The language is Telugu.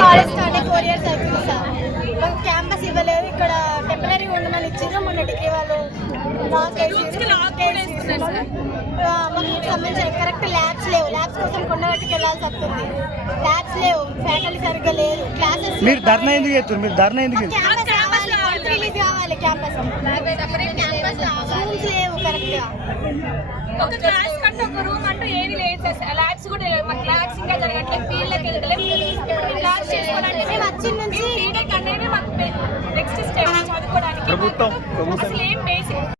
కాలేజ్ స్టార్ట్ 4 years అవుతుంది సార్. మాకు క్యాంపస్ ఇవ్వలేదు. ఇక్కడ టెంపరీ ఉండమని ఇచ్చారు. మొన్న డిగ్రీ వాళ్ళు మాకు సంబంధించిన కరెక్ట్ ల్యాబ్స్ లేవు. ల్యాబ్స్ కోసం కొండగట్టుకు వెళ్ళాల్సి వస్తుంది. ల్యాబ్స్ లేవు, ఫ్యాకల్టీ సరిగ్గా లేదు. క్లాసెస్ మీరు ధర్నా ఎందుకు చేస్తారు? మీరు ధర్నా ఎందుకు క్యాంపస్ కావాలి, రిలీజ్ కావాలి. క్యాంపస్ రూమ్స్ లేవు కరెక్ట్ గా. ఒక క్లాస్ కంటే ఒక రూమ్ అంటూ ఏది లేదు సార్. ల్యాబ్స్ కూడా లేవు. మాకు ల్యాబ్స్ ఇంకా జరగట్లేదు. ఫీల్డ్కి వెళ్ళలేదు. ల్యాబ్స్ చేసుకోవాలంటే మేము వచ్చిన నుంచి బీటెక్ అనేది మాకు నెక్స్ట్ స్టెప్ చదువుకోవడానికి అసలు ఏం బేసిక్